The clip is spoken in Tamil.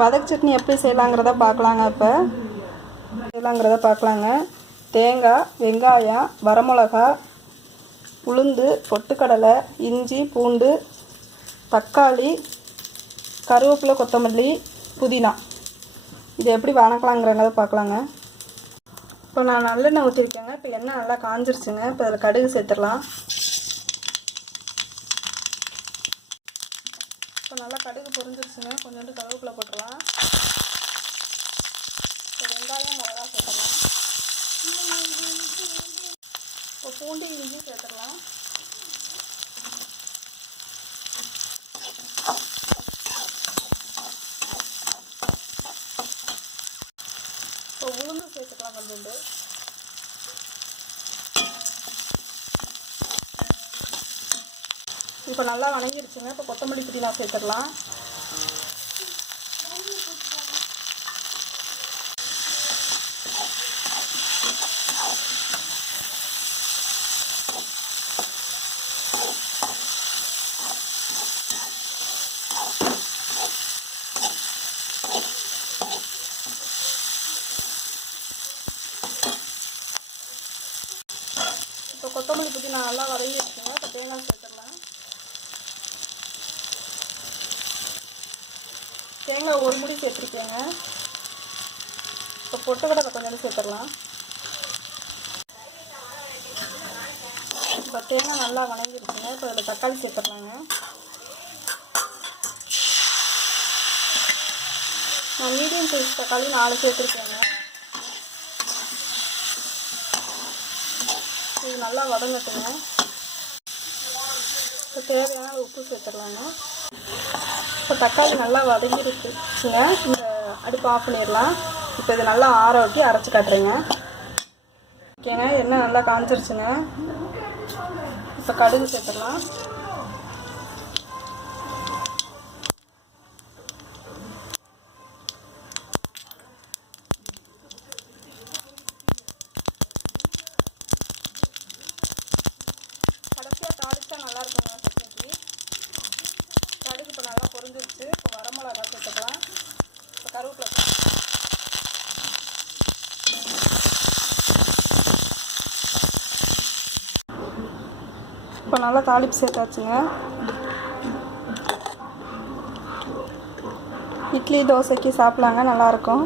வதக்கு சட்னி எப்படி செய்யலாங்கிறத பார்க்கலாங்க. தேங்காய், வெங்காயம், வரமிளகா, உளுந்து, பொட்டுக்கடலை, இஞ்சி, பூண்டு, தக்காளி, கருவேப்பிலை, கொத்தமல்லி, புதினா இதை எப்படி வதக்கலாங்கிறத பார்க்கலாங்க. இப்போ நான் நல்லெண்ணெய் ஊற்றிருக்கேங்க. இப்போ எண்ணெய் நல்லா காஞ்சிருச்சுங்க. இப்போ அதில் கடுகு சேர்த்துடலாம். இப்போ நல்லா கடுகு பொரிஞ்சிருச்சுங்க. கொஞ்சோண்டு கருவேப்பிலை போட்டுடலாம். இப்போ வெங்காயம், மிளகா சேர்த்துடலாம். இப்போ பூண்டு, இஞ்சி சேர்த்துடலாம். இப்போ உளுந்து சேர்த்துக்கலாம் கொஞ்சோண்டு. இப்போ நல்லா வணங்கிடுச்சுங்க. இப்போ கொத்தமல்லி, புதினா சேர்த்துடலாம். இப்போ கொத்தமல்லி, புதினா நல்லா வதங்கிடுச்சுங்க. இப்போ தேங்காய் சேர்த்துடலாம். தேங்காய் ஒரு முடி சேர்த்துருக்கேங்க. இப்போ பொட்டுக்கடலை கொஞ்சோண்டு சேர்த்துடலாம். இப்போ தேங்காய் நல்லா வதங்கிடுச்சுங்க. இப்போ இதில் தக்காளி சேர்த்துடலாங்க. நான் மீடியம் சைஸ் தக்காளி 4 சேர்த்துருக்கேங்க. இது நல்லா வதங்கட்டுங்க. இப்போ தேவையான உப்பு சேர்த்துடலாங்க. இப்போ தக்காளி நல்லா வதங்கிருச்சுங்க. இந்த அடுப்பு ஆஃப் பண்ணிடலாம். இப்போ இது நல்லா ஆற ஊற்றி அரைச்சி காட்டுறேங்க. ஓகேங்க, எண்ணெய் நல்லா காஞ்சிருச்சுங்க. இப்போ கடுகு சேர்த்துடலாம். கடைசியாக தாளிச்சா நல்லா இருக்குங்க சட்னிக்கு. கடுகு இப்போ நல்லா பொரிஞ்சிருச்சு. இப்போ வரமிளகா சேர்த்துக்கலாம். இப்போ கருவேப்பிலை, இப்போ நல்லா தாளிப்பு சேர்த்தாச்சுங்க. இட்லி, தோசைக்கு சாப்பிட்லாங்க, நல்லாயிருக்கும்.